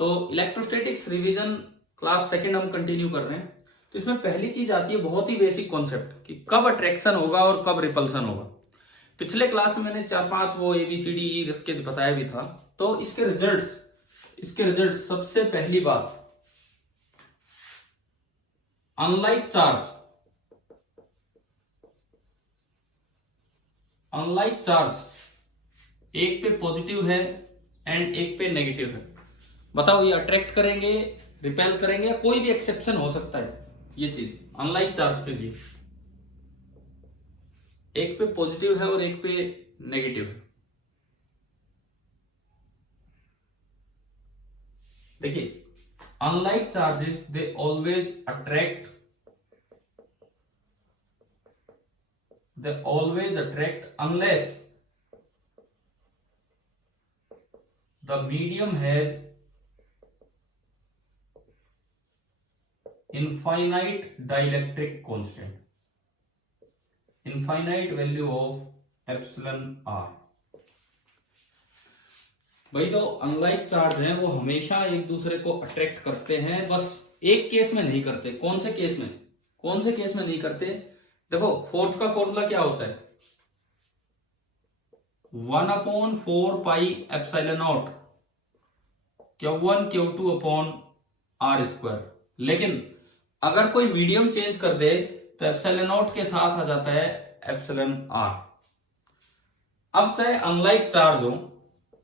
तो electrostatics revision class second हम continue कर रहे हैं। तो इसमें पहली चीज आती है बहुत ही बेसिक कॉन्सेप्ट कि कब अट्रैक्शन होगा और कब रिपल्सन होगा। पिछले क्लास में मैंने 4-5 वो ABCD रख के बताया भी था। तो इसके रिजल्ट सबसे पहली बात, अनलाइक चार्ज एक पे पॉजिटिव है एंड एक पे नेगेटिव है। बताओ ये अट्रैक्ट करेंगे, रिपेल करेंगे या कोई भी एक्सेप्शन हो सकता है। ये चीज अनलाइक चार्ज के लिए एक पे पॉजिटिव है और एक पे नेगेटिव है। देखिए unlike charges they always attract unless the medium has infinite dielectric constant, infinite value of epsilon r। भाई जो अनलाइक चार्ज हैं वो हमेशा एक दूसरे को अट्रैक्ट करते हैं, बस एक केस में नहीं करते। कौन से केस में नहीं करते? देखो फोर्स का फॉर्मूला क्या होता है, 1/4πε0 Q1 Q2 upon r square. लेकिन अगर कोई मीडियम चेंज कर दे तो ε0 के साथ आ जाता है εr। अब चाहे अनलाइक चार्ज हो,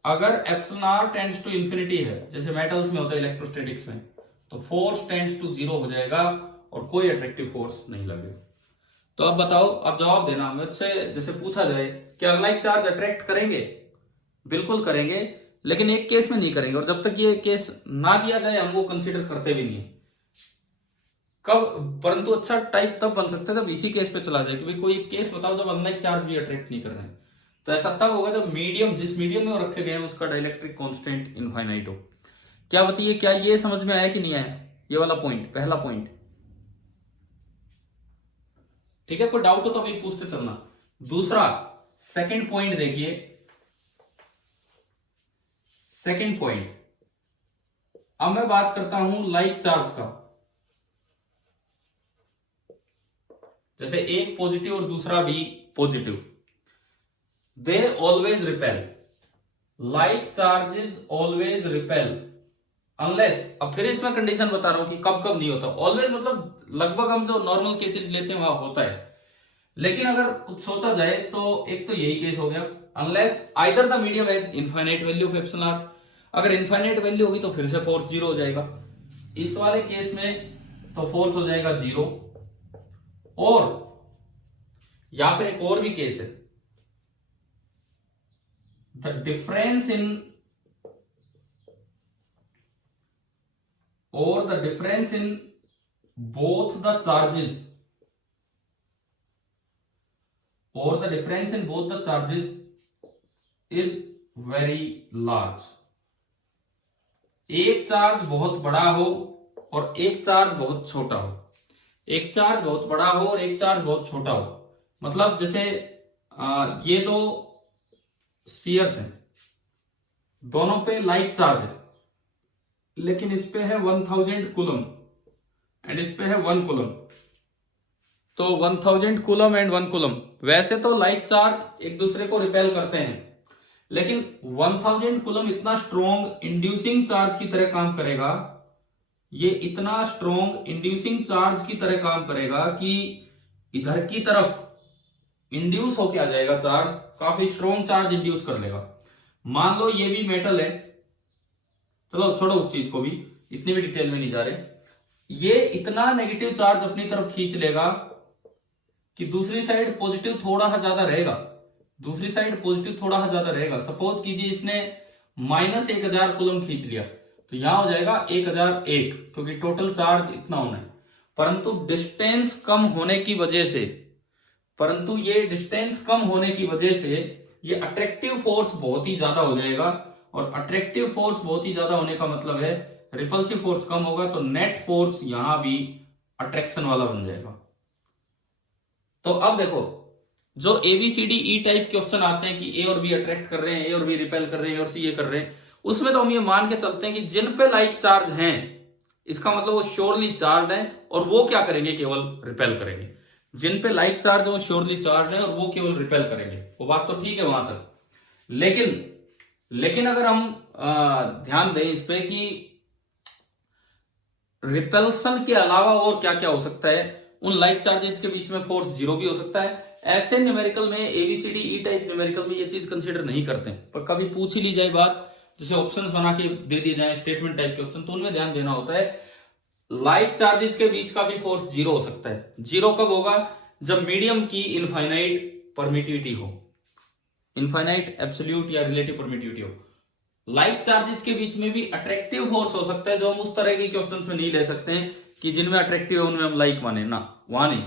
अगर εr टेंड्स टू इंफिनिटी है, जैसे मेटल्स में होता है इलेक्ट्रोस्टैटिक्स में, तो फोर्स टेंड्स टू 0 हो जाएगा और कोई अट्रैक्टिव फोर्स नहीं लगेगा। तो अब बताओ, अब जवाब देना मुझसे। जैसे पूछा जाए कि अनलाइक चार्ज अट्रैक्ट करेंगे, बिल्कुल करेंगे, लेकिन एक केस में नहीं करेंगे, और जब तक ये केस ना किया जाए हम वो कंसीडर करते भी नहीं है। कब? परंतु अच्छा टाइप तब बन सकता है जब इसी केस पे चला जाए कि भाई कोई केस बताओ जब अनलाइक चार्ज भी अट्रैक्ट नहीं कर रहे हैं। तो ऐसा तब होगा जब जिस मीडियम में वो रखे गए हैं उसका डाइलेक्ट्रिक कांस्टेंट इनफाइनाइट हो। क्या बताइए, क्या ये समझ में आया कि नहीं आया? ये वाला पॉइंट, पहला पॉइंट, ठीक है? कोई डाउट हो तो अभी पूछते चलना। दूसरा सेकंड पॉइंट देखिए, सेकंड पॉइंट, अब मैं बात करता हूं लाइक चार्ज का। जैसे एक पॉजिटिव और दूसरा भी positive, they always repel, like charges always repel unless. अब फिर इसमें कंडीशन बता रहा हूं कि कब कब नहीं होता। ऑलवेज मतलब लगभग हम जो नॉर्मल केसेस लेते हैं वहां होता है, लेकिन अगर कुछ सोचा जाए तो एक तो यही केस हो गया, unless either the medium has infinite value of epsilon r. अगर इनफाइनाइट वैल्यू होगी तो फिर से फोर्स 0 हो जाएगा। इस वाले केस में तो फोर्स हो जाएगा 0, और या फिर एक और भी केस है, the difference in both the charges is very large। एक चार्ज बहुत बड़ा हो और एक चार्ज बहुत छोटा हो, एक चार्ज बहुत बड़ा हो और एक चार्ज बहुत छोटा हो। मतलब जैसे ये दो स्फीयर्स हैं, दोनों पे लाइक चार्ज है, लेकिन इस पे है 1000 कूलम एंड इस पे है 1 कूलम। तो 1000 कूलम एंड 1 कूलम, वैसे तो लाइक चार्ज एक दूसरे को रिपेल करते हैं, लेकिन 1000 कूलम इतना स्ट्रॉन्ग इंड्यूसिंग चार्ज की तरह काम करेगा, ये इतना स्ट्रॉन्ग इंड्यूसिंग चार्ज की तरह काम करेगा कि इधर की तरफ इंड्यूस होके आ जाएगा चार्ज, काफी स्ट्रॉन्ग चार्ज इंड्यूस कर लेगा। मान लो ये भी मेटल है, चलो छोड़ो उस चीज को भी, इतनी भी डिटेल में नहीं जा रहे। ये इतना नेगेटिव चार्ज अपनी तरफ खींच लेगा कि दूसरी साइड पॉजिटिव थोड़ा सा ज्यादा रहेगा, सपोज कीजिए इसने -1000 कूलम खींच लिया, तो यहां हो जाएगा 1001, क्योंकि टोटल चार्ज इतना होना है। परंतु डिस्टेंस कम होने की वजह से ये अट्रैक्टिव फोर्स बहुत ही ज्यादा हो जाएगा, और अट्रैक्टिव फोर्स बहुत ही ज्यादा होने का मतलब है रिपल्सिव फोर्स कम होगा, तो नेट फोर्स यहां भी अट्रैक्शन वाला बन जाएगा। तो अब देखो, जो ABCD E टाइप क्वेश्चन आते हैं कि ए और बी अट्रैक्ट कर रहे हैं, ए और बी रिपेल कर रहे हैं और सी ये कर रहे हैं, उसमें तो हम ये मान के चलते हैं कि जिन पे लाइक चार्ज हैं, इसका मतलब वो श्योरली चार्ज है और वो क्या करेंगे, केवल रिपेल करेंगे। जिन पे लाइक चार्ज है वो श्योरली चार्ज है और वो केवल रिपेल करेंगे, वो बात तो ठीक है वहां तक। लेकिन अगर हम ध्यान दें इस पे कि रिपल्सन के अलावा और क्या क्या हो सकता है, उन लाइक चार्जेस के बीच में फोर्स जीरो भी हो सकता है। ऐसे न्यूमेरिकल में एबीसीडी ई टाइप न्यूमेरिकल में ये चीज कंसीडर नहीं करते हैं, पर कभी पूछ ही ली जाए बात, जैसे ऑप्शंस बना के दे दिए जाए स्टेटमेंट टाइप क्वेश्चन, तो उनमें ध्यान देना होता है लाइक चार्जेस के बीच का भी फोर्स जीरो हो सकता है। जीरो कब होगा, जब मीडियम की इनफाइनाइट परमिटिविटी हो, इनफाइनाइट एब्सोल्यूट या रिलेटिव परमिटिविटी हो। लाइक चार्जेस के बीच में भी अट्रैक्टिव फोर्स हो सकता है, जो हम उस तरह के क्वेश्चंस में नहीं ले सकते हैं कि जिनमें अट्रैक्टिव है उनमें हम लाइक माने ना, वहां नहीं।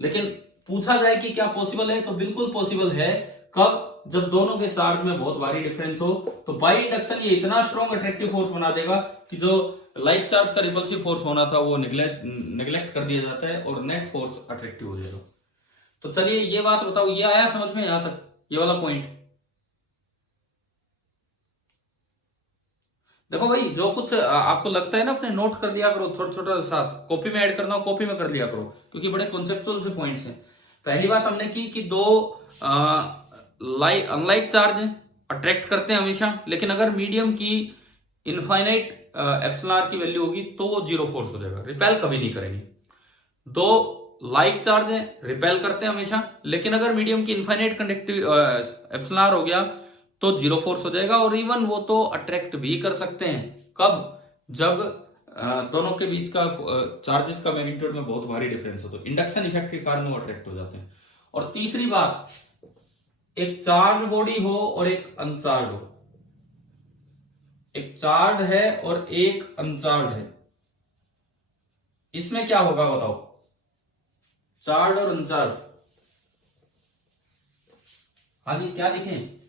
लेकिन पूछा जाए कि क्या पॉसिबल है, तो बिल्कुल पॉसिबल है। कब, जब दोनों के चार्ज में बहुत भारी डिफरेंस हो, तो बाय इंडक्शन ये इतना स्ट्रॉन्ग अट्रैक्टिव फोर्स बना देगा कि जो लाइक चार्ज का रिपल्सिव फोर्स होना था वो निगलेक्ट कर दिया जाता है और नेट फोर्स अट्रैक्टिव हो जाएगा। तो चलिए ये बात बताओ, ये आया समझ में यहां तक, ये वाला पॉइंट? देखो भाई, जो कुछ आपको लगता है ना, अपने नोट कर लिया करो, छोटा छोटा साथ कॉपी में ऐड करना हो कॉपी में कर लिया करो, क्योंकि बड़े कॉन्सेप्चुअल से पॉइंट्स हैं। पहली बात हमने की कि दो अनलाइक चार्ज अट्रैक्ट करते हैं हमेशा, लेकिन अगर मीडियम की इनफाइनाइट एप्सिलॉन आर की वैल्यू होगी तो वो जीरो फोर्स हो जाएगा, रिपेल कभी नहीं करेंगे। दो लाइक चार्ज है, रिपेल करते हैं हमेशा, लेकिन अगर मीडियम की इनफाइनाइट कंडक्टिव एप्सिलॉन आर हो गया तो जीरो फोर्स हो जाएगा। और इवन वो तो अट्रैक्ट भी कर सकते हैं, कब, जब दोनों के बीच का चार्जेस का मैग्नीट्यूड में बहुत भारी डिफरेंस हो, तो इंडक्शन इफेक्ट के कारण वो अट्रैक्ट हो जाते हैं। और तीसरी बात, एक चार्ज बॉडी हो और एक अनचार्ज हो, एक चार्ज है और एक अनचार्ज है, इसमें क्या होगा बताओ, चार्ज और अनचार्ज। हाँ जी, क्या लिखें?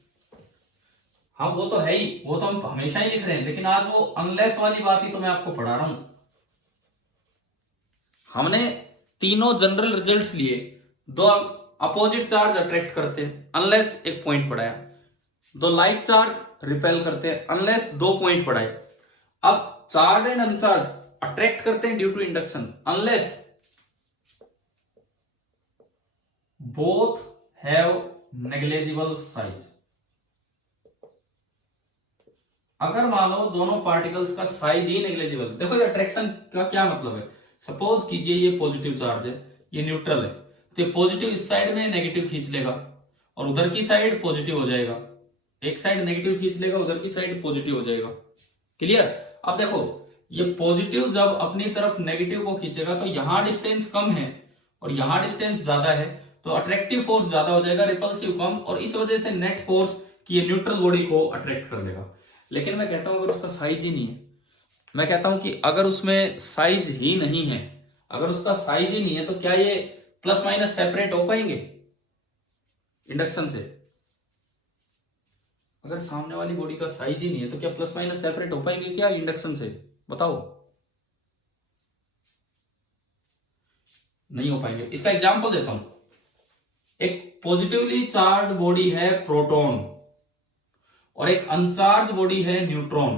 हाँ वो तो है ही, वो तो हम हमेशा ही लिख रहे हैं, लेकिन आज वो अनलेस वाली बात ही तो मैं आपको पढ़ा रहा हूं। हमने तीनों जनरल रिजल्ट्स लिए, दो अपोजिट चार्ज अट्रैक्ट करते हैं अनलेस एक पॉइंट पढ़ाया, दो लाइक चार्ज रिपेल करते हैं अनलेस दो पॉइंट पढ़ाए। अब चार्ज एंड अनचार्ज अट्रैक्ट करते हैं due to induction unless both have negligible size. अगर मान लो दोनों पार्टिकल्स का साइज ही नेग्लिजिबल, देखो ये अट्रैक्शन का क्या मतलब है, सपोज कीजिए ये पॉजिटिव चार्ज है, ये न्यूट्रल है, तो ये पॉजिटिव इस साइड में नेगेटिव खींच लेगा और उधर की साइड पॉजिटिव हो जाएगा, एक साइड नेगेटिव खींच लेगा उधर की साइड पॉजिटिव हो जाएगा। क्लियर? अब देखो ये पॉजिटिव जब अपनी तरफ नेगेटिव को खींचेगा तो यहां डिस्टेंस कम है और यहां डिस्टेंस ज्यादा है, तो अट्रैक्टिव फोर्स ज्यादा हो जाएगा, रिपल्सिव कम, और इस वजह से नेट फोर्स की ये न्यूट्रल बॉडी को अट्रैक्ट कर लेगा। लेकिन मैं कहता हूं अगर उसका साइज ही नहीं है, मैं कहता हूं कि अगर उसमें साइज ही नहीं है, अगर उसका साइज ही नहीं है, तो क्या ये प्लस माइनस सेपरेट हो पाएंगे इंडक्शन से? अगर सामने वाली बॉडी का साइज ही नहीं है तो क्या प्लस माइनस सेपरेट हो पाएंगे क्या इंडक्शन से? बताओ, नहीं हो पाएंगे। इसका एग्जांपल देता हूं, एक पॉजिटिवली चार्ज बॉडी है प्रोटॉन और एक अनचार्ज बॉडी है न्यूट्रॉन।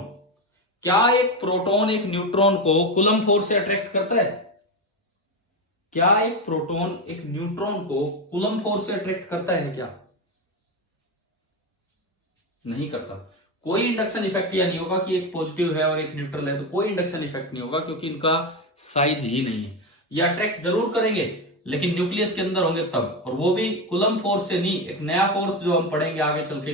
क्या एक प्रोटॉन एक न्यूट्रॉन को कूलम फोर्स से अट्रैक्ट करता है? क्या एक प्रोटॉन एक न्यूट्रॉन को कूलम फोर्स से अट्रैक्ट करता है क्या? नहीं करता। कोई इंडक्शन इफेक्ट या नहीं होगा कि एक पॉजिटिव है और एक न्यूट्रल है, तो कोई इंडक्शन इफेक्ट नहीं होगा क्योंकि इनका साइज ही नहीं है। ये अट्रैक्ट जरूर करेंगे लेकिन न्यूक्लियस के अंदर होंगे तब, और वो भी कूलम फोर्स से नहीं, एक नया फोर्स जो हम पढ़ेंगे आगे चल के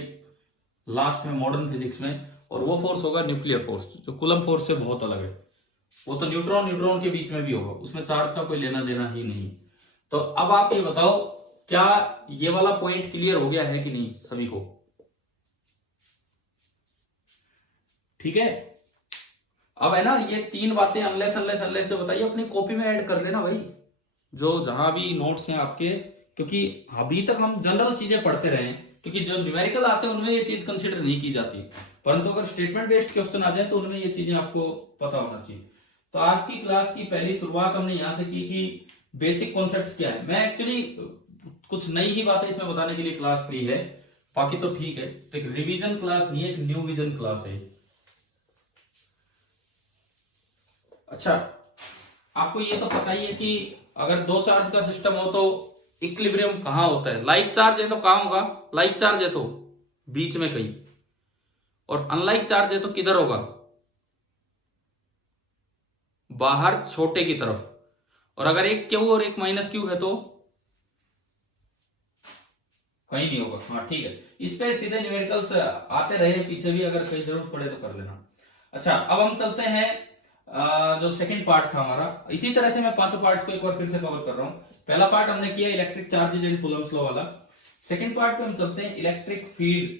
लास्ट में मॉडर्न फिजिक्स में, और वो फोर्स होगा न्यूक्लियर फोर्स, जो कूलम फोर्स से बहुत अलग है। वो तो न्यूट्रॉन न्यूट्रॉन के बीच में भी होगा, उसमें चार्ज का कोई लेना देना ही नहीं। तो अब आप ये बताओ, क्या ये वाला पॉइंट क्लियर हो गया है कि नहीं सभी को? ठीक है, अब है ना ये तीन बातें अनलेस अनलेस अनलेस से बताइए, अपनी कॉपी में ऐड कर लेना भाई, जो जहां भी नोट्स हैं आपके, क्योंकि अभी तक हम जनरल चीजें पढ़ते रहे हैं, क्योंकि जो न्यूमेरिकल आते हैं उनमें ये चीज कंसीडर नहीं की जाती, परंतु अगर स्टेटमेंट बेस्ड क्वेश्चन आ जाए तो उनमें ये चीजें आपको पता होना चाहिए। तो आज की क्लास की पहली शुरुआत हमने यहां से की कि बेसिक कॉन्सेप्ट्स क्या है। मैं एक्चुअली कुछ नई ही बातें इसमें बताने के लिए क्लास ली है, बाकी तो ठीक है, तो एक रिवीजन क्लास नहीं है, एक न्यू विजन क्लास है। अच्छा, आपको ये तो पता ही है कि अगर दो चार्ज का सिस्टम हो तो इक्विलिब्रियम कहाँ होता है? लाइक चार्ज है तो कहाँ होगा? लाइक चार्ज है तो बीच में कहीं, और अनलाइक चार्ज है तो किधर होगा? बाहर छोटे की तरफ। और अगर एक क्यू और एक माइनस क्यू है तो कहीं नहीं होगा। हाँ ठीक है, इस पे सीधे न्यूमेरिकल्स आते रहे पीछे भी, अगर कहीं जरूरत पड़े तो कर लेना। अच्छा, अब हम चलते हैं जो सेकंड पार्ट था हमारा। इसी तरह से मैं पांचों पार्ट्स को एक बार फिर से कवर कर रहा हूं। पहला पार्ट हमने किया electric charges and Coulomb's law वाला। सेकंड पार्ट पे हम चलते हैं इलेक्ट्रिक फील्ड।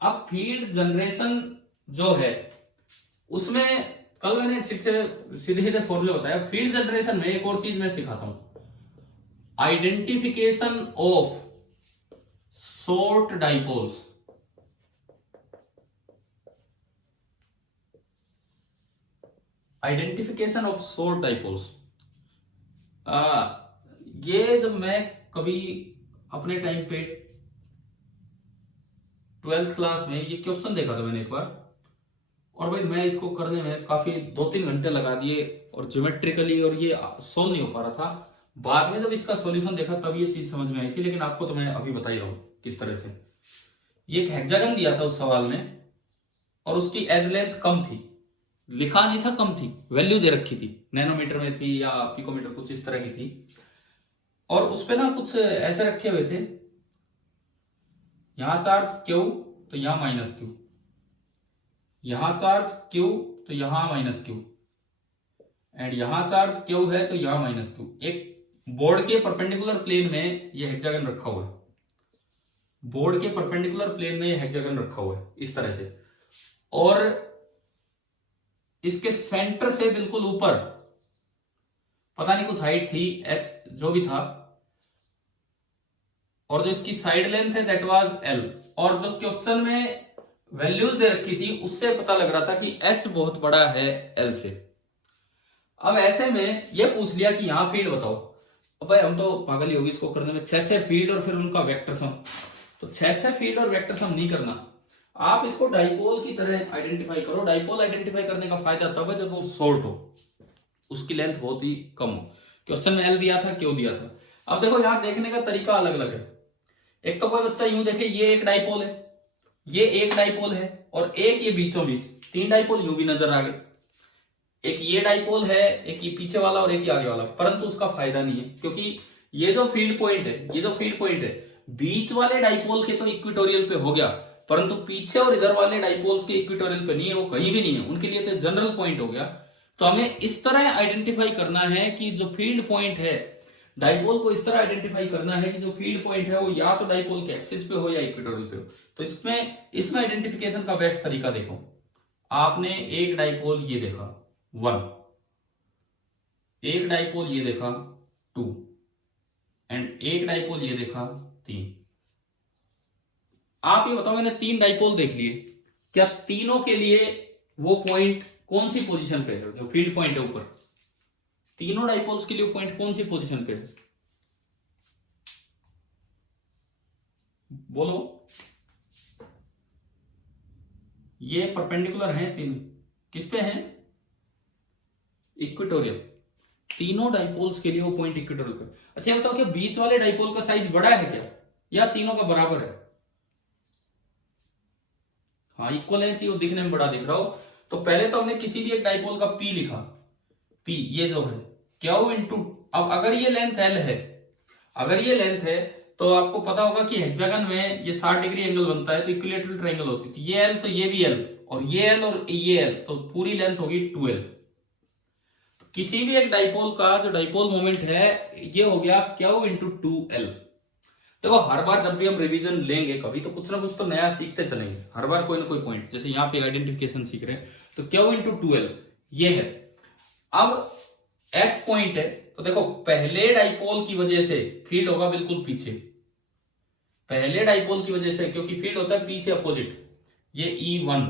अब फील्ड जनरेशन जो है उसमें कल मैंने सीधे सीधे फॉर्मूले बताया। फील्ड जनरेशन में एक और चीज मैं सिखाता हूं, identification of short dipoles. Identification of short dipoles, ये जब मैं कभी अपने टाइम पे 12th क्लास में ये क्वेश्चन देखा था मैंने एक बार, और भाई मैं इसको करने में काफी 2-3 घंटे लगा दिए और ज्योमेट्रिकली, और ये सोल्व नहीं हो पा रहा था। बाद में जब इसका सॉल्यूशन देखा तब ये चीज समझ में आई थी, लेकिन आपको तो मैं अभी बता ही रहा हूं किस तरह से। ये एक हेक्सागन दिया था उस सवाल में, और उसकी एज लेंथ कम थी, लिखा नहीं था कम थी, वैल्यू दे रखी थी, नैनोमीटर में थी या पिकोमीटर, कुछ इस तरह की थी। और उस पे ना कुछ ऐसे रखे हुए थे, यहां चार्ज क्यू तो यहां माइनस क्यू, यहां चार्ज क्यू तो यहां माइनस क्यू, एंड यहां चार्ज क्यू है तो यहां माइनस क्यू। एक बोर्ड के परपेंडिकुलर प्लेन में ये हेक्सागन रखा हुआ है, बोर्ड के परपेंडिकुलर प्लेन में ये हेक्सागन रखा हुआ है इस तरह से, और इसके सेंटर से बिल्कुल ऊपर पता नहीं कुछ हाइट थी एच जो भी था, और जो इसकी साइड लेंथ है दैट वाज एल, और जो क्वेश्चन में वैल्यूज दे रखी थी उससे पता लग रहा था कि एच बहुत बड़ा है एल से। अब ऐसे में ये पूछ लिया कि यहां फील्ड बताओ। अब भाई हम तो पागल ही होगी इसको करने में, 6 फील्ड और फिर उनका वेक्टर सम, तो 6 फील्ड और वेक्टर सम नहीं करना। आप इसको डाइपोल की तरह आइडेंटिफाई करो। डाइपोल आइडेंटिफाई करने का फायदा तब है जब वो शॉर्ट हो, उसकी लेंथ बहुत ही कम हो। क्वेश्चन में एल दिया था, क्यों दिया था। अब देखो यहां देखने का तरीका अलग अलग है। एक तो कोई बच्चा यूं देखे, ये एक डाइपोल है, ये एक डाइपोल है, और एक ये बीचों बीच 3 डाइपोल यूं भी नजर आ गए। एक ये डाइपोल है, एक ये पीछे वाला और एक ये आगे वाला, परंतु उसका फायदा नहीं है, क्योंकि ये जो फील्ड पॉइंट है, ये जो फील्ड पॉइंट है, बीच वाले डाइपोल के तो इक्वेटोरियल पे हो गया, परंतु पीछे और इधर वाले डाइपोल्स के इक्वेटोरियल पे नहीं है, वो कहीं भी नहीं है, उनके लिए तो जनरल पॉइंट हो गया। तो हमें इस तरह आइडेंटिफाई करना है कि जो फील्ड पॉइंट है, डाइपोल को इस तरह आइडेंटिफाई करना है कि जो फील्ड पॉइंट है वो या तो डाइपोल के एक्सिस पे हो या इक्वेटोरियल पे हो। तो इसमें आइडेंटिफिकेशन का बेस्ट तरीका देखो। आपने एक डाइपोल ये देखा 1, एक डाइपोल ये देखा 2, एंड एक डाइपोल ये देखा 3। आप ये बताओ, मैंने 3 डाइपोल देख लिए, क्या तीनों के लिए वो पॉइंट कौन सी पोजीशन पे है? जो फील्ड पॉइंट है ऊपर, तीनों डाइपोल्स के लिए पॉइंट कौन सी पोजीशन पे है? बोलो। ये परपेंडिकुलर हैं तीनों, किस पे हैं? इक्वेटोरियल। तीनों डाइपोल्स के लिए वो पॉइंट इक्वेटोरियल पे। अच्छा ये बताओ कि बीच वाले डाइपोल का साइज बड़ा है क्या, या तीनों का बराबर है? हाँ इक्वल है, चाहिए वो दिखने में बड़ा दिख रहा हो। तो पहले तो हमने किसी भी एक डाइपोल का पी लिखा, पी ये जो है क्यू इंटू, अब अगर ये लेंथ एल है, अगर ये लेंथ है तो आपको पता होगा कि हेक्सागन में ये 60 डिग्री एंगल बनता है, तो इक्विलेटरल ट्रायंगल होती है, तो ये एल तो ये भी एल, और ये एल और ये एल, तो पूरी लेंथ होगी 2l। तो किसी भी एक डाइपोल का जो डाइपोल मोमेंट है ये हो गया क्यू इंटू 2l। देखो हर बार जब भी हम रिवीजन लेंगे कभी, तो कुछ ना कुछ तो नया सीखते चलेंगे, हर बार कोई ना कोई पॉइंट, जैसे यहाँ पे आइडेंटिफिकेशन सीख रहे हैं, तो क्यू इंटू 2l ये है। अब x पॉइंट है, तो देखो पहले डाइपोल की वजह से फील्ड होगा बिल्कुल पीछे, पहले डाइपोल की वजह से, क्योंकि फील्ड होता है p से अपोजिट, ये E1।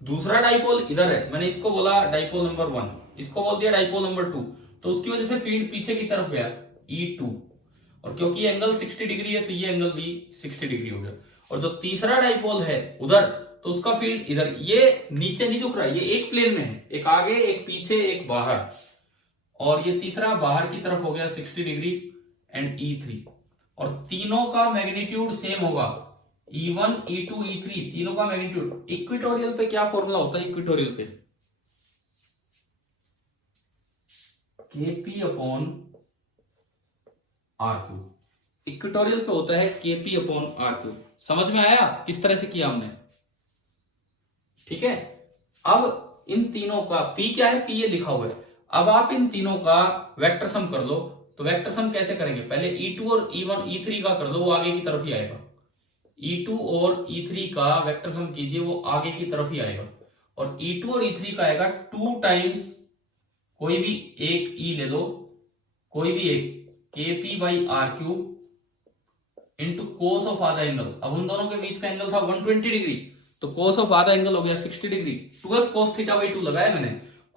दूसरा डाइपोल इधर है, मैंने इसको बोला डाइपोल नंबर 1, इसको बोल दिया डाइपोल नंबर 2, तो उसकी वजह से फील्ड पीछे की तरफ गया E2, और क्योंकि ये एंगल 60 डिग्री है तो ये एंगल भी 60 डिग्री हो गया। और जो तीसरा डाइपोल है उधर, तो उसका फील्ड इधर, ये नीचे नहीं झुक रहा है, ये एक प्लेन में है, एक आगे एक पीछे एक बाहर, और ये तीसरा बाहर की तरफ हो गया 60 डिग्री एंड E3, और तीनों का मैग्नीट्यूड सेम होगा, E1 E2 E3 तीनों का मैग्नीट्यूड। इक्वेटोरियल पे क्या फॉर्मूला होता है? इक्वेटोरियल पे Kp अपॉन R3, इक्वेटोरियल पे होता है Kp अपॉन R3। समझ में आया किस तरह से किया हमने? ठीक है। अब इन तीनों का P क्या है? P ये लिखा हुआ है। अब आप इन तीनों का वेक्टर सम कर लो। तो वेक्टर सम कैसे करेंगे? पहले E2 और E1 E3 का कर दो, वो आगे की तरफ ही आएगा। E2 और E3 का वेक्टर सम कीजिए, वो आगे की तरफ ही आएगा। और E2 और E3 का आएगा 2 टाइम्स कोई भी एक E ले लो, कोई भी एक Kp by r cube into cos of आधा एंगल। अब उन दोनों के बीच का एंगल था 120 डिग्री, तो कोस ऑफ आधा एंगल हो गया 60 डिग्री। 12 कोस थीटा बाई 2 लगाया मैंने,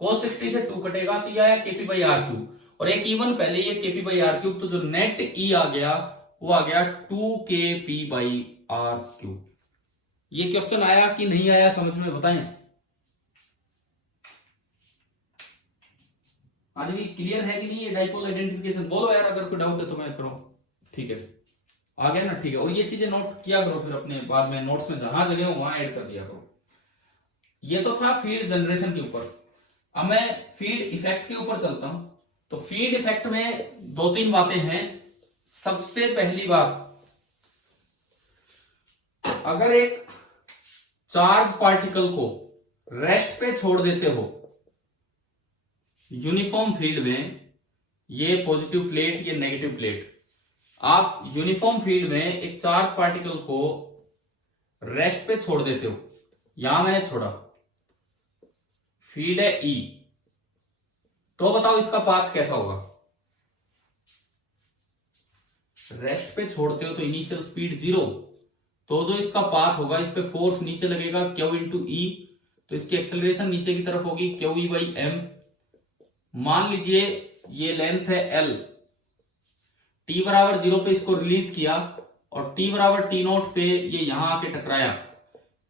कोस 60 से 2 कटेगा तो ये आया Kp बाई आर क्यूब, और एक E1 पहले ये Kp बाई आर क्यूब, तो जो नेट E आ गया वो आ गया 2Kp बाई आर क्यूब। ये क्वेश्चन आया कि नहीं आया समझ में? बताएं। आज भी क्लियर है कि नहीं ये डाइपोल आइडेंटिफिकेशन? बोलो यार, अगर कोई डाउट है तो मैं करो। ठीक है, आ गया ना? ठीक है। और ये चीजें नोट किया करो, फिर अपने बाद में नोट्स में जहां जगह हो वहां ऐड कर दिया करो। ये तो था फील्ड जनरेशन के ऊपर। अब मैं फील्ड इफेक्ट के ऊपर चलता हूं। तो फील्ड इफेक्ट में 2-3 बातें हैं। सबसे पहली बात, अगर एक चार्ज पार्टिकल को रेस्ट पे छोड़ देते हो यूनिफॉर्म फील्ड में, ये पॉजिटिव प्लेट ये नेगेटिव प्लेट, आप यूनिफॉर्म फील्ड में एक चार्ज पार्टिकल को रेस्ट पे छोड़ देते हो, यहां मैंने छोड़ा, फील्ड है E, तो बताओ इसका पाथ कैसा होगा? रेस्ट पे छोड़ते हो तो इनिशियल स्पीड 0, तो जो इसका पाथ होगा, इस पे फोर्स नीचे लगेगा Q इंटू E, तो इसकी एक्सेलरेशन नीचे की तरफ होगी QE बाई M। मान लीजिए ये लेंथ है L, t बराबर 0 पे इसको रिलीज किया, और t बराबर t0 पे ये यहां आके टकराया।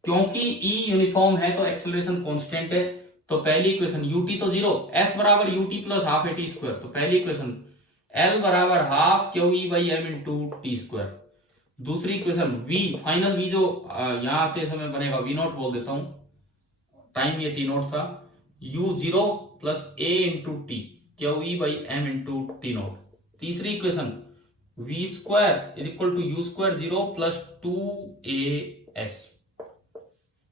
क्योंकि E यूनिफॉर्म है तो एक्सेलरेशन कांस्टेंट है, तो पहली इक्वेशन ut तो 0, s बराबर ut plus half at square, तो पहली इक्वेशन L बराबर half QE by M into T square. दूसरी इक्वेशन V, फाइनल V जो यहां आते समय बनेगा V0 बोल देता हूं, टाइम ये t0 था, u0 plus a into T QE by M into t0। तीसरी equation v square is equal to u square 0 plus 2as।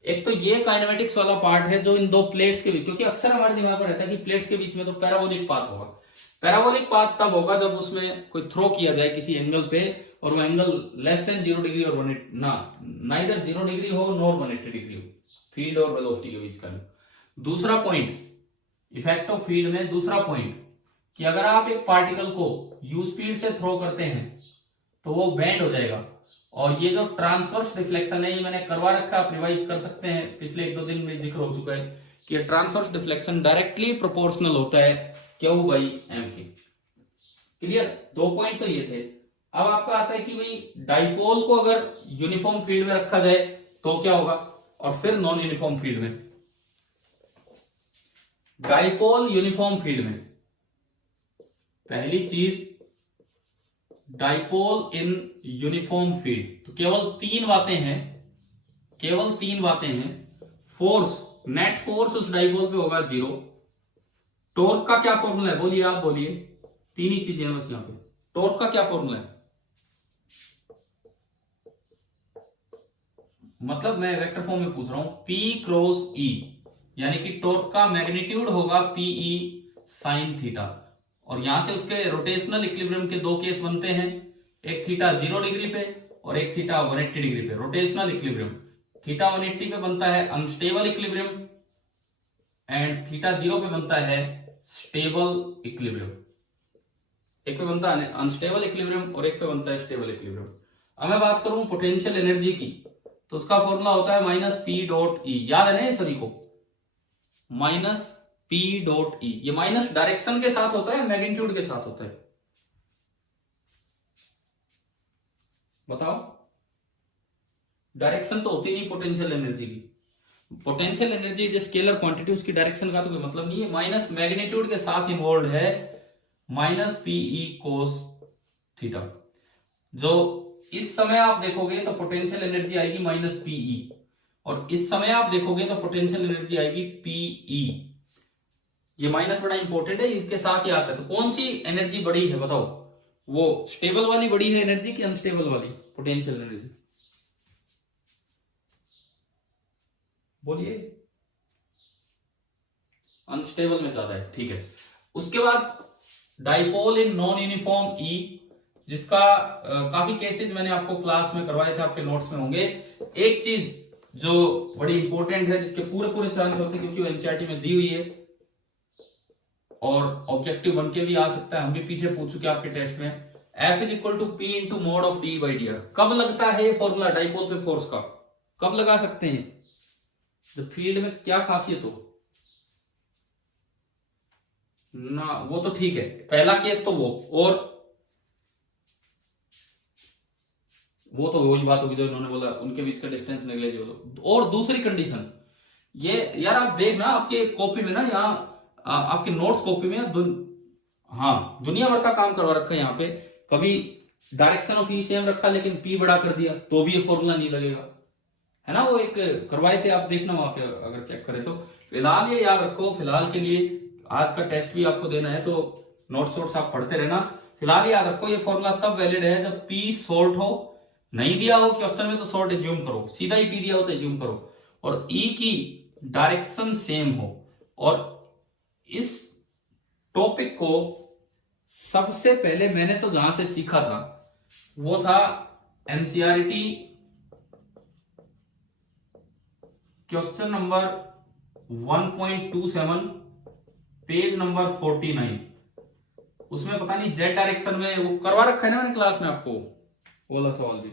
एक तो ये काइनेमेटिक्स वाला पार्ट है जो इन दो प्लेट्स के बीच, क्योंकि अक्सर हमारे दिमाग में रहता है कि प्लेट्स के बीच में तो पैराबोलिक पाथ होगा। पैराबोलिक पाथ तब होगा जब उसमें कोई थ्रो किया जाए किसी एंगल पे, और वो एंगल लेस देन 0 डिग्री और 180 ना, नाइदर 0 डिग्री हो नॉर 180 डिग्री हो, फील्ड और वेलोसिटी के बीच का। दूसरा पॉइंट इफेक्ट ऑफ फील्ड में, दूसरा पॉइंट कि अगर आप एक पार्टिकल को u स्पीड से थ्रो करते हैं तो वो बेंड हो जाएगा, और ये जो ट्रांसवर्स डिफ्लेक्शन है ये मैंने करवा रखा, आप रिवाइज कर सकते हैं, पिछले 1-2 दिन में जिक्र हो चुका है कि ट्रांसवर्स डिफ्लेक्शन डायरेक्टली प्रोपोर्शनल होता है Q बाई M के। क्लियर? 2 पॉइंट तो ये थे। अब आपका आता है कि भाई डाइपोल को अगर यूनिफॉर्म फील्ड में रखा जाए तो क्या होगा, और फिर नॉन यूनिफॉर्म फील्ड में। डाइपोल यूनिफॉर्म फील्ड में पहली चीज, डाइपोल इन यूनिफॉर्म फील्ड, तो केवल 3 बातें हैं, केवल 3 बातें हैं। फोर्स, नेट फोर्स उस डाइपोल पे होगा 0। टॉर्क का क्या फॉर्मूला है? बोलिए, आप बोलिए। 3 ही चीजें हैं बस यहां पे। टॉर्क का क्या फॉर्मूला है? मतलब मैं वेक्टर फॉर्म में पूछ रहा हूं, P क्रॉस E, यानी कि टॉर्क का मैग्नीट्यूड होगा PE साइन थीटा, और यहां से उसके रोटेशनल इक्विलिब्रियम के 2 केस बनते हैं, एक थीटा 0 डिग्री पे और एक थीटा 180 डिग्री पे। रोटेशनल इक्विलिब्रियम थीटा 180 पे बनता है अनस्टेबल इक्विलिब्रियम, एंड थीटा 0 पे बनता है स्टेबल इक्विलिब्रियम। एक पे बनता है अनस्टेबल इक्विलिब्रियम और एक पे बनता है स्टेबल इक्विलिब्रियम। अब मैं बात करूं पोटेंशियल एनर्जी की, तो उसका फॉर्मूला होता है माइनस पी डॉट ई। याद है ना ये सभी को? Minus P dot E. ये माइनस डायरेक्शन के साथ होता है, मैग्नीट्यूड के साथ होता है? बताओ। डायरेक्शन तो होती नहीं पोटेंशियल एनर्जी की, potential energy is scalar quantity, उसकी डायरेक्शन का तो कोई मतलब नहीं है। माइनस मैग्नीट्यूड के साथ इन्वॉल्व है माइनस पीई कोस थीटा। जो इस समय आप देखोगे तो पोटेंशियल एनर्जी आएगी माइनस पीई, और इस समय आप देखोगे तो पोटेंशियल एनर्जी आएगी पीई। ये माइनस बड़ा इंपॉर्टेंट है, इसके साथ ही आता है। तो कौन सी एनर्जी बड़ी है बताओ, वो स्टेबल वाली बड़ी है एनर्जी कि अनस्टेबल वाली पोटेंशियल एनर्जी? बोलिए। अनस्टेबल में ज्यादा है, ठीक है। उसके बाद डाइपोल इन नॉन यूनिफॉर्म ई, जिसका काफी केसेस मैंने आपको क्लास में करवाए थे, आपके नोट्स में होंगे। एक चीज जो बड़ी इंपॉर्टेंट है, जिसके पूरे पूरे चांस होते हैं, क्योंकि वो एनसीईआरटी में दी हुई है और ऑब्जेक्टिव बन के भी आ सकता है, हम भी पीछे पूछ चुके आपके टेस्ट में। F is equal to P into mod of D by D R. कब लगता है ये फॉर्मूला डाइपोल पे फोर्स का, कब लगा सकते हैं? जब फील्ड में क्या खासियत हो ना, वो तो ठीक है, पहला केस तो वो, और वो तो वही बात होगी जो इन्होंने बोला, उनके बीच का डिस्टेंस नेग्लिजिबल। और दूसरी कंडीशन ये, यार आप देखना आपके कॉपी में ना, यहाँ आपके नोट्स कॉपी में हाँ दुनिया भर का काम करवा रखा है यहाँ पे। कभी डायरेक्शन ऑफ ई सेम रखा लेकिन पी बड़ा कर दिया तो भी ये फॉर्मूला नहीं लगेगा, है ना। वो एक करवाए थे, आप देखना वहां पे अगर चेक करें तो। फिलहाल ये याद रखो, फिलहाल के लिए आज का टेस्ट भी आपको देना है तो नोट्स वोट्स आप पढ़ते रहना। फिलहाल याद रखो ये फॉर्मूला तब वैलिड है जब पी शॉर्ट हो, नहीं दिया हो क्वेश्चन में तो शॉर्ट एज्यूम करो, सीधा ही पी दिया हो तो एज्यूम करो, और ई की डायरेक्शन सेम हो। और इस टॉपिक को सबसे पहले मैंने तो जहां से सीखा था वो था NCERT question number 1.27 page number 49। उसमें पता नहीं जेड डायरेक्शन में वो करवा रखा है ना मैंने क्लास में आपको, वाला सवाल भी।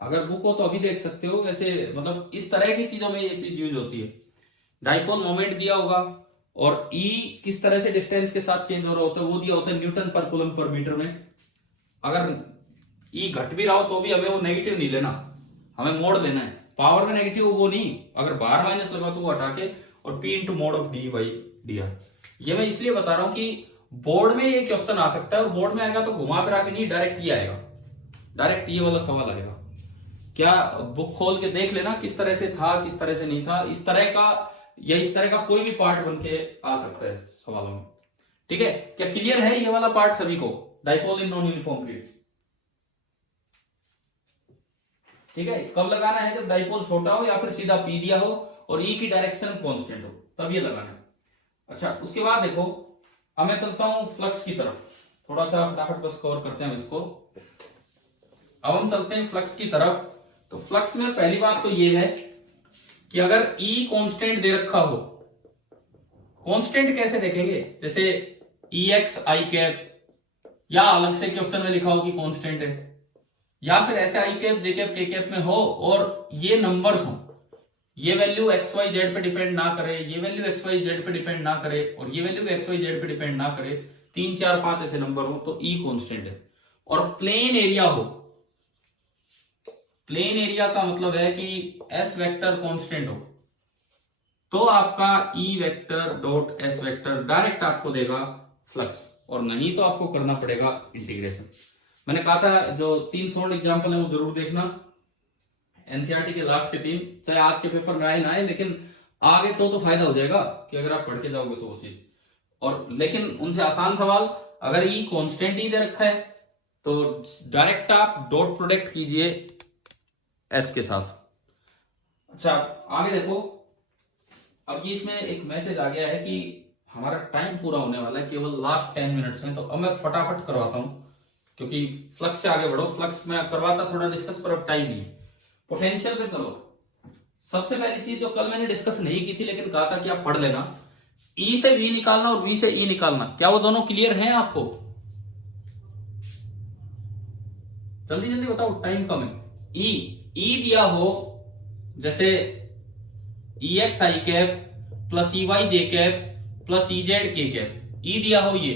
अगर बुक हो तो अभी देख सकते हो। वैसे मतलब इस तरह की चीजों में ये चीज यूज होती है। डाइपोल मोमेंट दिया होगा और ई किस तरह से डिस्टेंस के साथ चेंज हो रहा होता है वो दिया होता है न्यूटन पर कूलम पर मीटर में। अगर ई घट भी रहा हो तो भी हमें वो नेगेटिव नहीं लेना, हमें मोड़ लेना है। पावर में नेगेटिव वो नहीं, अगर बाहर माइनस लगा तो वो हटा के, और P into mod of D by D are. ये मैं इसलिए बता रहा हूं कि बोर्ड में ये क्वेश्चन आ सकता है, और बोर्ड में आएगा तो घुमा फिरा के नहीं, डायरेक्ट ये आएगा, डायरेक्ट ये वाला सवाल आएगा। क्या बुक खोल के देख लेना किस तरह से था किस तरह से नहीं था, इस तरह का या इस तरह का कोई भी पार्ट बन के आ सकता है सवालों में। ठीक है, क्या क्लियर है ये वाला पार्ट सभी को? Dipole in non uniform field, ठीक है। कब लगाना है? जब डाइपोल छोटा हो या फिर सीधा पी दिया हो और ई की डायरेक्शन कांस्टेंट हो, तब ये लगाना है। अच्छा, उसके बाद देखो, अब मैं चलता हूं फ्लक्स की तरफ, थोड़ा सा फटाफट बस कवर करते हैं इसको। अब हम चलते हैं फ्लक्स की तरफ। तो फ्लक्स में पहली बात तो ये है कि अगर ई कांस्टेंट दे रखा हो, कांस्टेंट कैसे देखेंगे? जैसे ई एक्स आई कैप, या अलग से क्वेश्चन में लिखा हो कि कांस्टेंट है, या फिर ऐसे आई कैप जे कैप के कैप में हो और ये नंबर्स हो, ये वैल्यू एक्स वाई जेड पे डिपेंड ना करे, ये वैल्यू एक्स वाई जेड पे डिपेंड ना करे, और ये वैल्यू एक्स वाई जेड पे डिपेंड ना करे, 3 4 5 ऐसे नंबर हो तो ई कांस्टेंट है। और प्लेन एरिया हो, प्लेन एरिया का मतलब है कि एस वेक्टर कांस्टेंट हो, तो आपका E vector dot S vector direct आपको देगा फ्लक्स, और नहीं तो आपको करना पड़ेगा इंटीग्रेशन। मैंने कहा था जो 3 शॉर्ट एग्जांपल है वो जरूर देखना, एनसीईआरटी के लास्ट के 3, चाहे आज के पेपर में आए ना आए, लेकिन आगे तो फायदा हो जाएगा कि अगर आप पढ़ के जाओगे तो वो चीज। और लेकिन उनसे आसान सवाल, अगर ई कांस्टेंट ही दे रखा है तो डायरेक्ट आप डॉट प्रोडक्ट कीजिए एस के साथ। अच्छा, आगे देखो, अब ये इसमें एक मैसेज आ गया है कि हमारा टाइम पूरा होने वाला है, केवल लास्ट 10 मिनट्स हैं, तो अब मैं फटाफट करवाता हूं क्योंकि फ्लक्स से आगे बढ़ो। फ्लक्स में करवाता थोड़ा डिस्कस, पर अब टाइम नहीं है। पोटेंशियल पे चलो। सबसे पहली चीज जो कल मैंने डिस्कस नहीं की थी लेकिन कहा था कि आप पढ़ लेना, ई से वी निकालना और वी से ई निकालना। क्या वो दोनों क्लियर हैं आपको? जल्दी जल्दी बताओ, टाइम कम है। ई दिया हो जैसे ई एक्स आई कैप प्लस ई वाई जे कैप प्लस ई जेड के कैप, ई दिया हो ये,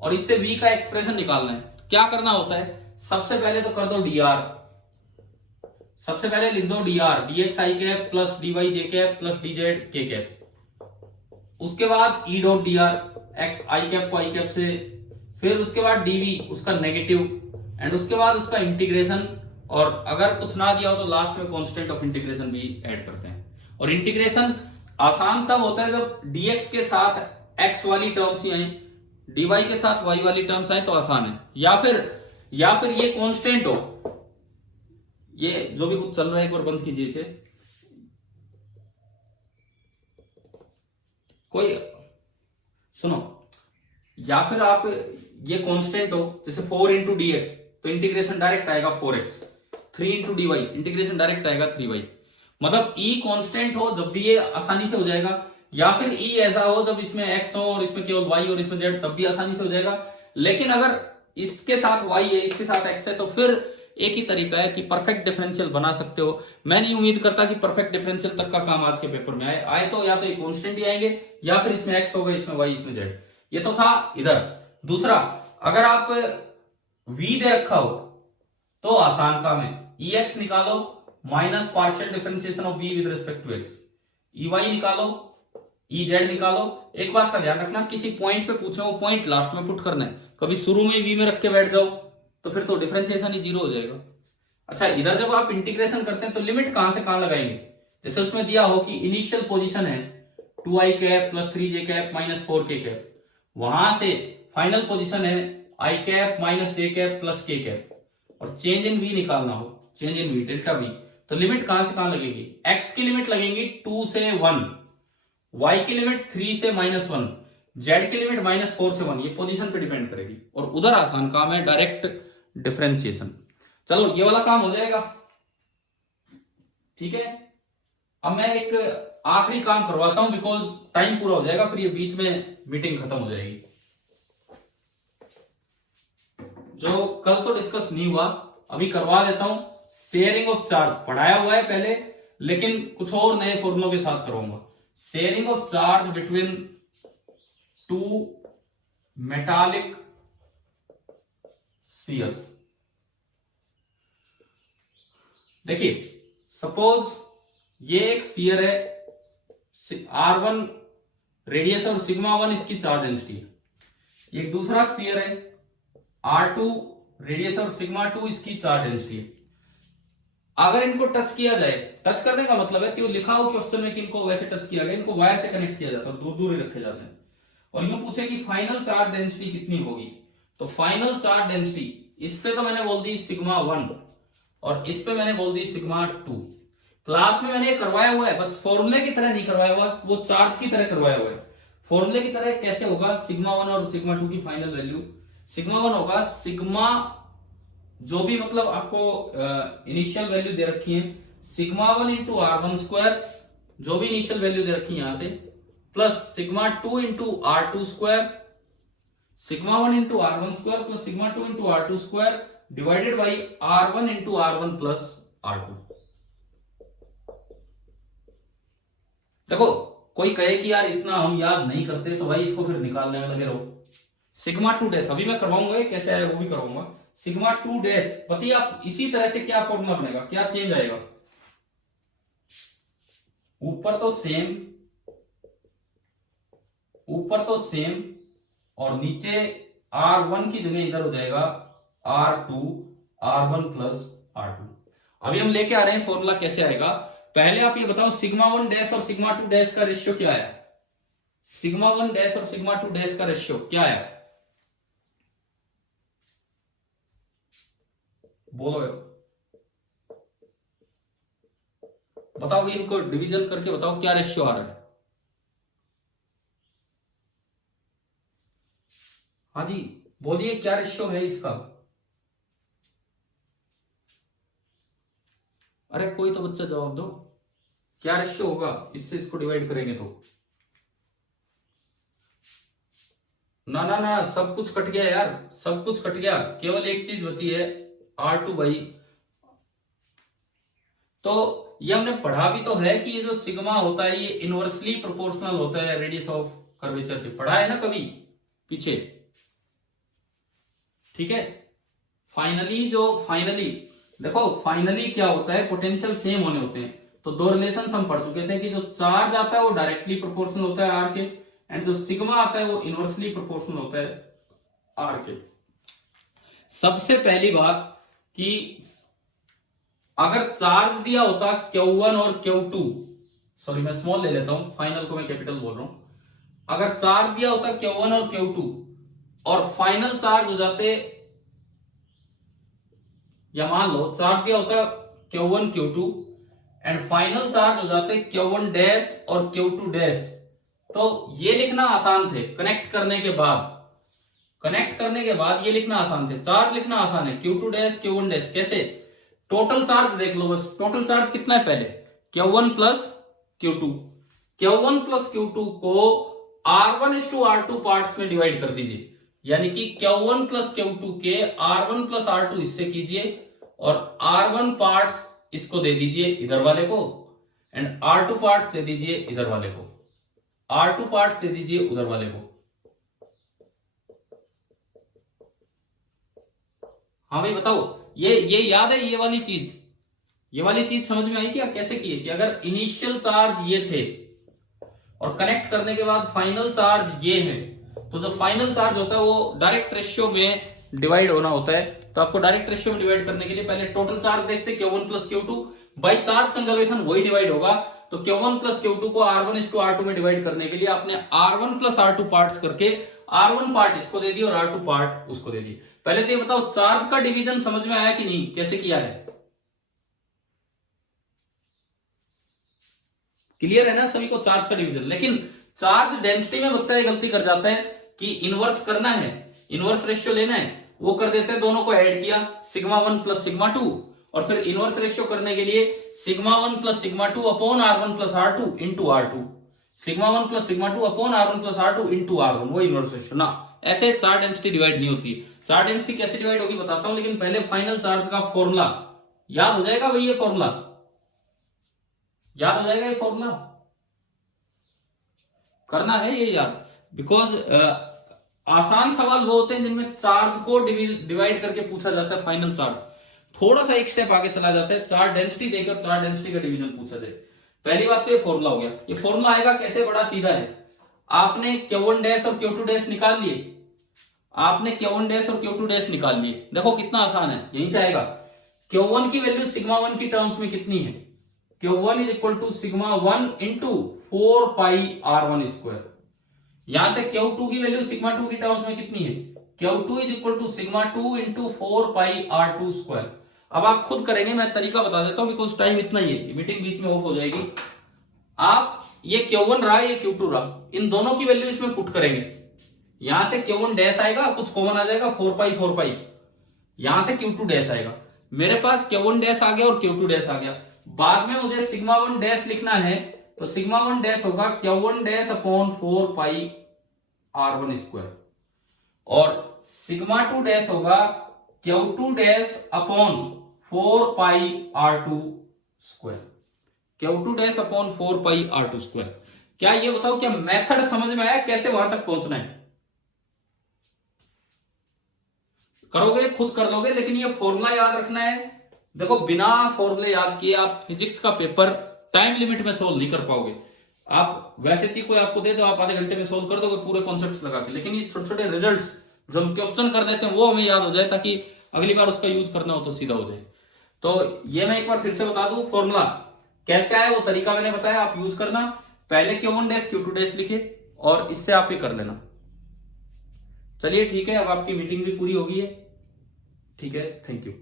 और इससे v का एक्सप्रेशन निकालना है। क्या करना होता है? सबसे पहले तो कर दो dr, सबसे पहले लिख दो dr dx i cap plus dy j cap plus dz k cap. उसके बाद e डॉट dr आई कैप को आई कैप से, फिर उसके बाद dv उसका नेगेटिव, एंड उसके बाद उसका इंटीग्रेशन, और अगर कुछ ना दिया हो तो लास्ट में कांस्टेंट ऑफ इंटीग्रेशन भी ऐड करते हैं। और इंटीग्रेशन आसान तब होता है जब dx के साथ x वाली टर्म्स ही आए, dy के साथ y वाली टर्म्स आए तो आसान है, या फिर ये कांस्टेंट हो। ये जो भी कुछ चल रहा है एक बार बंद कीजिए इसे। कोई सुनो, या फिर आप ये कांस्टेंट हो, जैसे 4 इंटू डी एक्स तो इंटीग्रेशन डायरेक्ट आएगा 4x, 3 into D Y integration direct आएगा 3y। मतलब e कांस्टेंट हो जब भी ये आसानी से हो जाएगा, या फिर e ऐसा हो जब इसमें x हो और इसमें केवल y और इसमें z, तब भी आसानी से हो जाएगा। लेकिन अगर इसके साथ y है इसके साथ x है तो फिर एक ही तरीका है कि परफेक्ट डिफरेंशियल बना सकते हो। मैं नहीं उम्मीद करता कि परफेक्ट डिफरेंशियल तक का काम आज के पेपर में आए तो या तो ये कांस्टेंट ही आएंगे, या फिर इसमें x होगा इसमें y इसमें z। ये तो था इधर। दूसरा, अगर आप v दे रखा हो तो आसान काम है, ex निकालो minus partial differentiation of v with respect to x, ey निकालो, ez निकालो। एक बात का ध्यान रखना, किसी पॉइंट पे पूछे वो पॉइंट लास्ट में पुट करना है, कभी शुरू में v में रख के बैठ जाओ तो फिर तो डिफरेंशिएशन ही जीरो हो जाएगा। अच्छा, इधर जब आप इंटीग्रेशन करते हैं तो लिमिट कहां से कहां लगाएंगे, जैसे उसमें दिया हो कि इनिशियल पोजीशन है 2i cap plus 3j cap minus 4k cap, वहां से फाइनल पोजीशन है i cap minus j cap plus k cap, और चेंज इन v निकालना हो, change in v delta v, तो लिमिट कहां से कहां लगेगी, x की लिमिट लगेगी 2 से 1, y की लिमिट 3 से -1, z की लिमिट -4 से 1, ये पोजीशन पे डिपेंड करेगी। और उधर आसान काम है डायरेक्ट डिफरेंशिएशन। चलो ये वाला काम हो जाएगा, ठीक है। अब मैं एक आखिरी काम करवाता हूं बिकॉज टाइम पूरा हो जाएगा, फिर ये बीच में मीटिंग खत्म हो जाएगी। जो कल तो डिस्कस नहीं हुआ अभी करवा देता हूं, शेयरिंग ऑफ चार्ज पढ़ाया हुआ है पहले, लेकिन कुछ और नए फॉर्मूलों के साथ करूंगा। Sharing of charge between two metallic spheres. देखिए, सपोज ये एक स्फीयर है, r1 रेडियस और सिग्मा 1 इसकी चार्ज डेंसिटी है। एक दूसरा स्फीयर है r2 रेडियस और सिग्मा 2 इसकी चार्ज डेंसिटी है। अगर इनको टच किया जाए, टच करने का मतलब है कि वो लिखा हो क्वेश्चन में कि इनको वैसे टच किया गया, इनको वायर से कनेक्ट किया जाता है, दूर दूर ही रखे जाते हैं, और यूं पूछे कि फाइनल चार्ज डेंसिटी कितनी होगी, तो फाइनल चार्ज डेंसिटी इस पे तो मैंने बोल दी सिग्मा 1 और इस पे मैंने बोल दी सिग्मा 2। क्लास में मैंने करवाया हुआ है, बस फॉर्मूले की तरह नहीं करवाया हुआ, वो चार्ज की तरह करवाया हुआ है। फॉर्मूले की तरह कैसे होगा, सिग्मा 1 और सिग्मा 2 की फाइनल वैल्यू, सिग्मा 1 होगा सिग्मा जो भी मतलब आपको इनिशियल वैल्यू दे रखी है, सिग्मा 1 इंटू r1 स्क्वायर, जो भी इनिशियल वैल्यू दे रखी है यहां से, plus sigma 2 into r2 square, sigma 1 into r1 square plus sigma 2 into r2 square divided by r1 into r1 plus r2। देखो, कोई कहे कि यार इतना हम याद नहीं करते, तो भाई इसको फिर निकालने में लगे रहो। सिग्मा 2 डैश अभी मैं करवाऊंगा, कैसे आएगा वो भी करवाऊंगा। सिग्मा 2 डैश बताइए आप, इसी तरह से क्या फॉर्मूला बनेगा, क्या चेंज आएगा, ऊपर तो सेम और नीचे r1 की जगह इधर हो जाएगा r2 r1 प्लस r2। अभी हम लेके आ रहे हैं फॉर्मूला, कैसे आएगा। पहले आप ये बताओ सिग्मा 1 डैश और सिग्मा 2 डैश का रेशियो क्या है, सिग्मा 1 डैश और सिग्मा 2 डैश का रेशियो क्या है, बोलो बताओ, इनको डिवीजन करके बताओ क्या रेशियो आ रहा है। हाँ जी बोलिए, क्या रेशियो है इसका। अरे कोई तो बच्चा जवाब दो, क्या रेशियो होगा इससे इसको डिवाइड करेंगे तो। ना ना ना, सब कुछ कट गया यार, सब कुछ कट गया, केवल एक चीज बची है r2 बाई। तो ये हमने पढ़ा भी तो है कि ये जो सिग्मा होता है ये इनवर्सली प्रोपोर्शनल होता है रेडियस ऑफ कर्वेचर के, पढ़ा है ना कभी पीछे, ठीक है। फाइनली देखो फाइनली क्या होता है, पोटेंशियल सेम होने होते हैं। तो दो रिलेशन हम पढ़ चुके थे कि जो चार्ज आता है वो डायरेक्टली प्रोपोर्शनल होता है आर के, एंड जो सिग्मा आता है वो इनवर्सली प्रोपोर्शनल होता है आर के। सबसे पहली बात कि अगर चार्ज दिया होता Q1 और Q2, सॉरी मैं स्मॉल ले लेता हूं, फाइनल को मैं कैपिटल बोल रहा हूं। अगर चार्ज दिया होता Q1 और Q2 और फाइनल चार्ज हो जाते, या मान लो चार्ज दिया होता Q1 Q2 and final charge हो जाते Q1 डैश और Q2 डैश, तो ये लिखना आसान थे कनेक्ट करने के बाद। कनेक्ट करने के बाद ये लिखना आसान थे, चार्ज लिखना आसान है, Q2 डैश Q1 डैश। कैसे? टोटल चार्ज देख लो बस, टोटल चार्ज कितना है पहले, Q1 plus Q2। Q1 plus Q2 को R1:R2 पार्ट्स में डिवाइड कर दीजिए, यानी कि Q1 प्लस Q2 के R1 प्लस R2 इससे कीजिए, और R1 पार्ट्स इसको दे दीजिए इधर वाले को, एंड R2 पार्ट्स दे दीजिए इधर वाले को, R2 पार्ट्स दे दीजिए उधर वाले को। हाँ भाई बताओ, ये याद है ये वाली चीज? ये वाली चीज समझ में आई क्या? कैसे की? कि अगर इनिशियल चार्ज ये थे और कनेक्ट करने के बाद फाइनल चार्ज ये है, तो जो फाइनल चार्ज होता है वो डायरेक्ट रेशियो में डिवाइड होना होता है। तो आपको डायरेक्ट रेशियो में डिवाइड करने के लिए पहले टोटल चार्ज देखते, Q1 plus Q2 by charge conservation वही डिवाइड होगा। तो Q1 प्लस Q2 को R1:R2 में डिवाइड करने के लिए आपने R1 प्लस R2 पार्ट्स करके R1 पार्ट इसको दे दिया और R2 पार्ट उसको दे दिए। पहले तो ये बताओ चार्ज का डिवीजन समझ में आया कि नहीं, कैसे किया है? क्लियर है ना सभी को चार्ज का डिवीजन? लेकिन चार्ज डेंसिटी में बच्चा ये गलती कर जाता है कि इनवर्स करना है, इनवर्स रेशियो लेना है, वो कर देते हैं, दोनों को ऐड किया σ1 प्लस σ2, और फिर इनवर्स रेशियो करने के लिए σ1 plus σ2 upon R1 plus R2 into R2, σ1 plus σ2 upon R1 plus R2 into R1, वो इनवर्स रेशियो ना। ऐसे चार्ज डेंसिटी डिवाइड नहीं होती। चार्ज डेंसिटी कैसे डिवाइड होगी बताता हूं, लेकिन पहले फाइनल चार्ज का फॉर्मूला याद हो जाएगा भाई, ये फॉर्मूला याद हो जाएगा, ये फॉर्मूला करना है ये याद, बिकॉज आसान सवाल वो होते हैं जिनमें चार्ज को डिवाइड करके पूछा जाता है फाइनल चार्ज। थोड़ा सा एक स्टेप आगे चला जाता है, चार्ज डेंसिटी देकर चार्ज डेंसिटी का डिवीजन पूछा जाए। पहली बात तो ये फॉर्मूला हो गया। ये फॉर्मूला आएगा कैसे, बड़ा सीधा है। आपने Q1 डैश और Q2 डैश निकाल लिए, आपने Q1 डैश और Q2 डैश निकाल लिए, देखो कितना आसान है, यहीं से आएगा। Q1 की वैल्यू σ1 की टर्म्स में कितनी है, Q1 is equal to σ1 into 4 pi R1 square. यहां से Q2 की वैल्यू σ2 की टर्म्स में कितनी है, Q2 is equal to σ2 into 4 pi R2 square. अब आप खुद करेंगे, मैं तरीका बता देता हूं बिकॉज टाइम इतना ही है, मीटिंग बीच में ऑफ हो जाएगी। आप ये Q1 रहा, ये Q2 रहा, इन दोनों की वैल्यू इसमें पुट करेंगे। यहां से Q1 डैश आएगा, कुछ कॉमन आ जाएगा, 4 पाई, यहां से Q2 डैश आएगा। मेरे पास Q1 डैश आ गया और Q2 डैश आ गया। बाद में मुझे σ1 डैश लिखना है, तो σ1 डैश होगा Q1 dash upon 4 pi R1 square, और σ2 डैश होगा Q2 dash upon 4 pi R2 square, Q2 dash upon 4 pi R2 square. क्या ये बताओ, क्या मेथड समझ में आया कैसे वहां तक पहुंचना है? करोगे खुद कर लोगे, लेकिन ये फॉर्मूला याद रखना है। देखो बिना फॉर्मूले याद किए आप फिजिक्स का पेपर टाइम लिमिट में सोल्व नहीं कर पाओगे। आप वैसे चीज कोई आपको दे दो, आप आधे घंटे में सोल्व कर दोगे पूरे कॉन्सेप्ट्स लगा के, लेकिन ये छोटे छोटे रिजल्ट्स जो हम क्वेश्चन कर देते हैं वो हमें याद हो जाए, ताकि अगली बार उसका यूज करना हो तो सीधा हो जाए। तो ये मैं एक बार फिर से बता दूं, फॉर्मूला कैसे आया वो तरीका मैंने बताया, आप यूज करना। पहले Q1 डैश Q2 डैश लिखे और इससे आप ये कर लेना। चलिए ठीक है, अब आपकी मीटिंग भी पूरी हो गई है। ठीक है, थैंक यू।